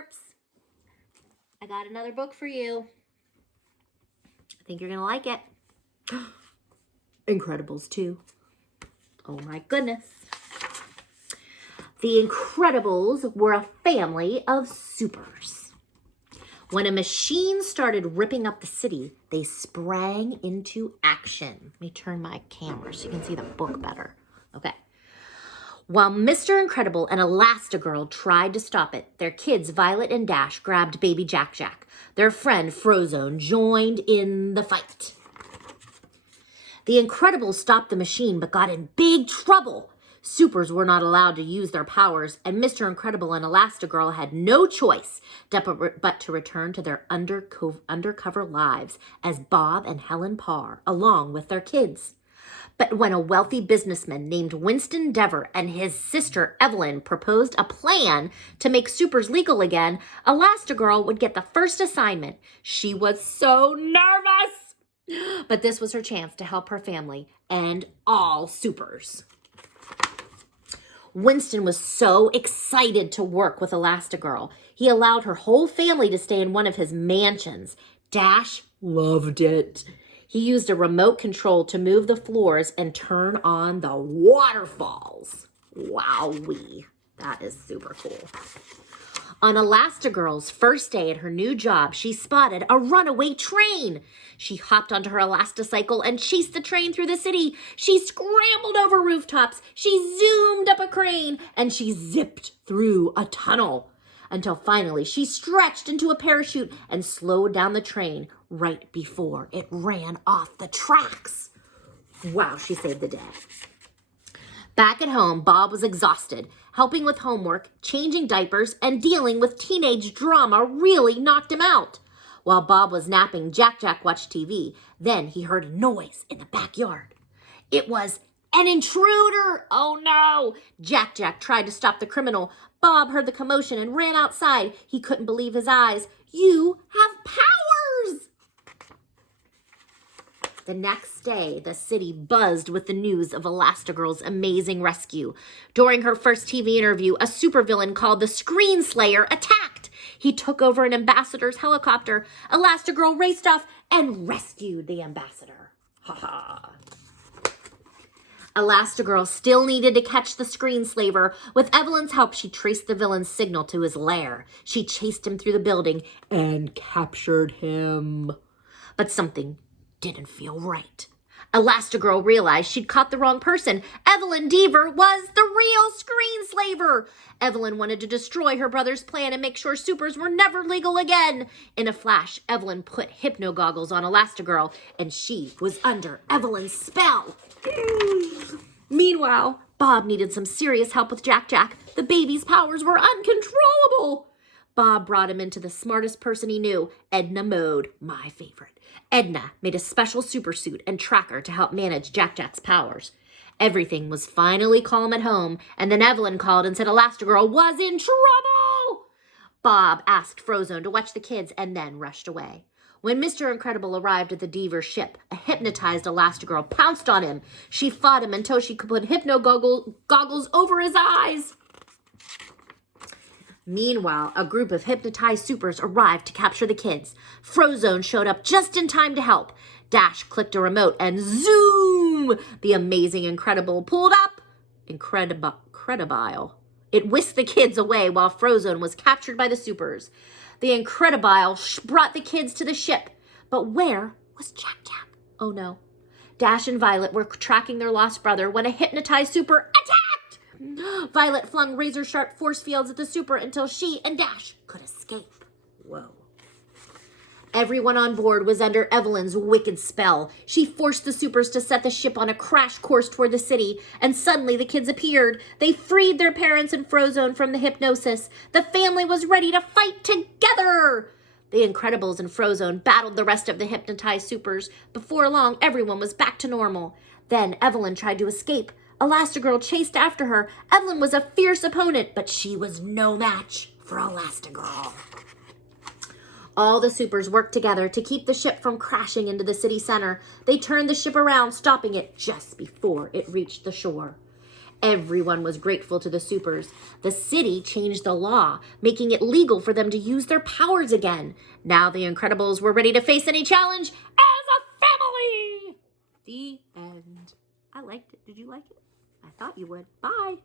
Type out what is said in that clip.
Harps. I got another book for you. I think you're going to like it. Incredibles 2. Oh my goodness. The Incredibles were a family of supers. When a machine started ripping up the city, they sprang into action. Let me turn my camera so you can see the book better. Okay. While Mr. Incredible and Elastigirl tried to stop it, their kids Violet and Dash grabbed baby Jack Jack. Their friend Frozone joined in the fight. The Incredibles stopped the machine but got in big trouble. Supers were not allowed to use their powers, and Mr. Incredible and Elastigirl had no choice but to return to their undercover lives as Bob and Helen Parr, along with their kids. But when a wealthy businessman named Winston Dever and his sister Evelyn proposed a plan to make supers legal again, Elastigirl would get the first assignment. She was so nervous! But this was her chance to help her family and all supers. Winston was so excited to work with Elastigirl. He allowed her whole family to stay in one of his mansions. Dash loved it. He used a remote control to move the floors and turn on the waterfalls. Wowee. That is super cool. On Elastigirl's first day at her new job, she spotted a runaway train. She hopped onto her Elasticycle and chased the train through the city. She scrambled over rooftops. She zoomed up a crane and she zipped through a tunnel until finally she stretched into a parachute and slowed down the train right before it ran off the tracks. Wow, she saved the day. Back at home, Bob was exhausted. Helping with homework, changing diapers, and dealing with teenage drama really knocked him out. While Bob was napping, Jack Jack watched TV. Then he heard a noise in the backyard. It was an intruder! Oh no! Jack Jack tried to stop the criminal. Bob heard the commotion and ran outside. He couldn't believe his eyes. You have powers! The next day, the city buzzed with the news of Elastigirl's amazing rescue. During her first TV interview, a supervillain called the Screen Slayer attacked. He took over an ambassador's helicopter. Elastigirl raced off and rescued the ambassador. Ha ha. Elastigirl still needed to catch the Screen Slaver. With Evelyn's help, she traced the villain's signal to his lair. She chased him through the building and captured him. But something didn't feel right. Elastigirl realized she'd caught the wrong person. Evelyn Deaver was the real Screen Slaver. Evelyn wanted to destroy her brother's plan and make sure supers were never legal again. In a flash, Evelyn put hypno goggles on Elastigirl, and she was under Evelyn's spell. Meanwhile, Bob needed some serious help with Jack Jack. The baby's powers were uncontrollable. Bob brought him into the smartest person he knew, Edna Mode, my favorite. Edna made a special supersuit and tracker to help manage Jack Jack's powers. Everything was finally calm at home, and then Evelyn called and said Elastigirl was in trouble. Bob asked Frozone to watch the kids and then rushed away. When Mr. Incredible arrived at the Deaver ship, a hypnotized Elastigirl pounced on him. She fought him until she could put hypno goggles over his eyes. Meanwhile, a group of hypnotized supers arrived to capture the kids. Frozone showed up just in time to help. Dash clicked a remote and zoom! The amazing Incredible pulled up. Incredibile. It whisked the kids away while Frozone was captured by the supers. The Incredibile brought the kids to the ship. But where was Jack Jack? Oh no. Dash and Violet were tracking their lost brother when a hypnotized super attacked! Violet flung razor-sharp force fields at the super until she and Dash could escape. Whoa. Everyone on board was under Evelyn's wicked spell. She forced the supers to set the ship on a crash course toward the city, and suddenly the kids appeared. They freed their parents and Frozone from the hypnosis. The family was ready to fight together. The Incredibles and Frozone battled the rest of the hypnotized supers. Before long, everyone was back to normal. Then Evelyn tried to escape. Elastigirl chased after her. Evelyn was a fierce opponent, but she was no match for Elastigirl. All the supers worked together to keep the ship from crashing into the city center. They turned the ship around, stopping it just before it reached the shore. Everyone was grateful to the supers. The city changed the law, making it legal for them to use their powers again. Now the Incredibles were ready to face any challenge as a family. The end. I liked it. Did you like it? I thought you would. Bye.